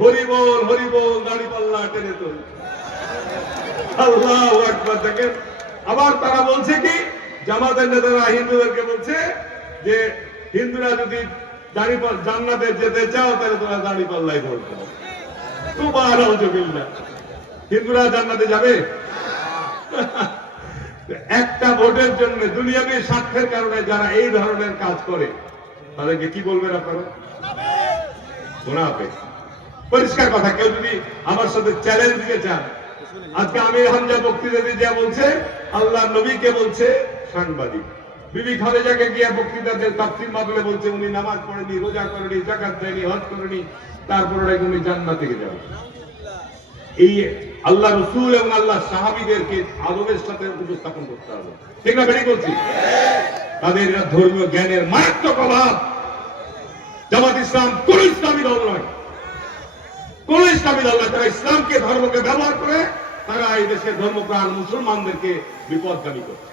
হরিবল হরিবল দাড়ি পাল্লা টেনে তোল। আল্লাহ দেখেন, আবার তারা বলছে কি, জামাতের নেতারা হিন্দুদেরকে বলছে যে, হিন্দুরা যদি দাড়ি জান্নাতে যেতে চাও, তাহলে তোমরা দাড়ি পাল্লাই দাও তোমার না হিন্দুরা জান্নাতে যাবে? একটা ভোটের জন্য দুনিয়াবি স্বার্থের কারণে যারা এই ধরনের কাজ করে, তাদেরকে কি বলবেন আপনারা? মুনাফেক। পরিষ্কার কথা, কেউ যদি আমার সাথে চ্যালেঞ্জ দিতে চান আজকে আমির হামজা বক্তৃতা দিয়ে যা বলছে, আল্লাহ নবীকে বলছে সাংবাদিক। বিবি খালেজাকে গিয়ে বক্তৃতাতে তাফসির মাহফিলে বলছে, উনি নামাজ পড়েনি, রোজা করেনি জাকাত দেয়নি, হজ করেনি, তারপর ওরা উনি জান্নাত থেকে যাবে এই আল্লাহ রসুল এবং আল্লাহ সাহাবিদেরকে আদবের সাথে উপস্থাপন করতে হবে। ঠিক না বেরিয়ে বলছি? তাদের ধর্মীয় জ্ঞানের মারাত্মক অভাব। জামাত ইসলাম কোন ইসলামী দল নয়। ইসলামী দল তারা ইসলামকে, ধর্মকে ব্যবহার করে তারা এই দেশের ধর্মপ্রাণ মুসলমানদেরকে বিপদগামী করছে।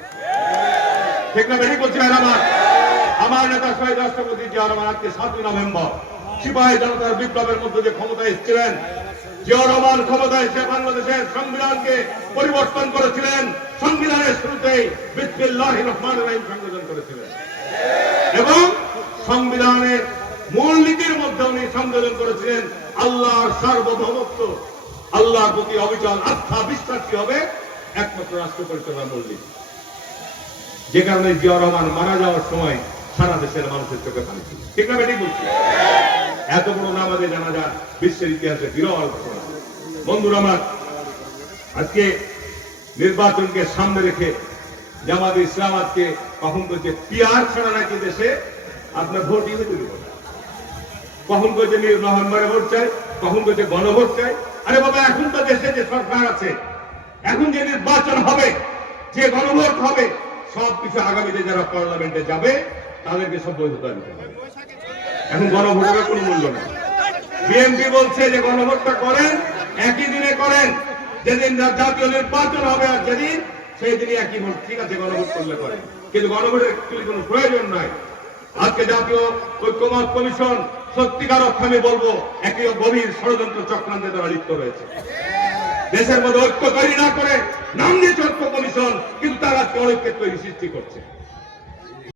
ঠিক না বেরিয়ে বলছি আমার আমার নেতা শহীদ রাষ্ট্রপতি জিয়া রহমান আজকে সাতই নভেম্বর সিপাহী জনতার বিপ্লবের মধ্যে যে ক্ষমতায় এসেছিলেন, জিয়া রহমান ক্ষমতায় এসে বাংলাদেশের সংবিধানকে পরিবর্তন করেছিলেন, সংবিধানের শুরুতেই বিসমিল্লাহ রহমান রহিম সংযোজন করেছিলেন। এবং সংবিধানের মূলনীতির সংযোজন করেছিলেন আল্লাহর সার্বভৌমত্ব, আল্লাহর প্রতি অবিচল আস্থা, বিশ্বাসী হবে? একমাত্র রাষ্ট্র পরিচালনা মূলনীতি যে কারণে জিয়া রহমান মারা যাওয়ার সময় সারা দেশের মানুষের চোখে পানি ছিল। ঠিক না বেটি বলছি? এত বড় নামাজে জানা যায় বিশ্বের ইতিহাসে বিরল ঘটনা। বন্ধুরা আমার আজকে নির্বাচনকে সামনে রেখে জামাত ইসলাম আজকে কখন করছে। পিয়ার ছাড়া নাকি দেশে আপনার ভোট করে কখন নি- নভেম্বরে ভোট চাই কখন করছে গণভোট চাই আরে বাবা, এখন তো দেশে যে সরকার আছে, এখন যে নির্বাচন হবে, যে গণভোট হবে, সব কিছু আগামীতে যারা পার্লামেন্টে যাবে, তাদেরকে সব বৈধতা দিতে হবে। এখন গণভোটের কোনো মূল্য নেই। বিএনপি বলছে যে গণভোটটা করেন, একই দিনে করেন, যেদিন জাতীয় নির্বাচন হবে আর যেদিন, সেই দিনই একই ভোট। ঠিক আছে, গণভোট করলে করেন। কিন্তু গণভোটের কোনো প্রয়োজন নাই। আজকে জাতীয় ঐক্যমত কমিশন সত্যিকার অর্থ আমি বলব একে গভীর ষড়যন্ত্র চক্রান্তে তারা লিপ্ত রয়েছে দেশের মধ্যে ঐক্য তৈরি না করে নাম দিয়েছে ঐক্য কমিশন, কিন্তু তারা আজকে অনৈক্যের তৈরি সৃষ্টি করছে।